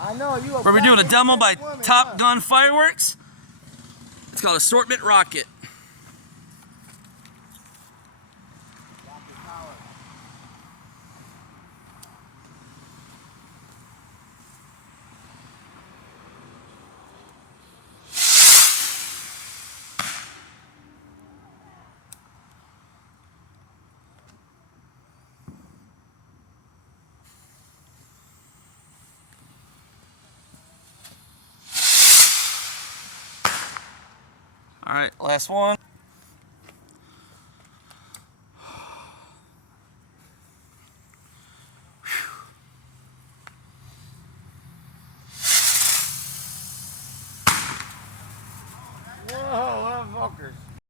I know you. Where we're doing a demo by Top Gun Fireworks. It's called Assortment Rocket. All right, last one.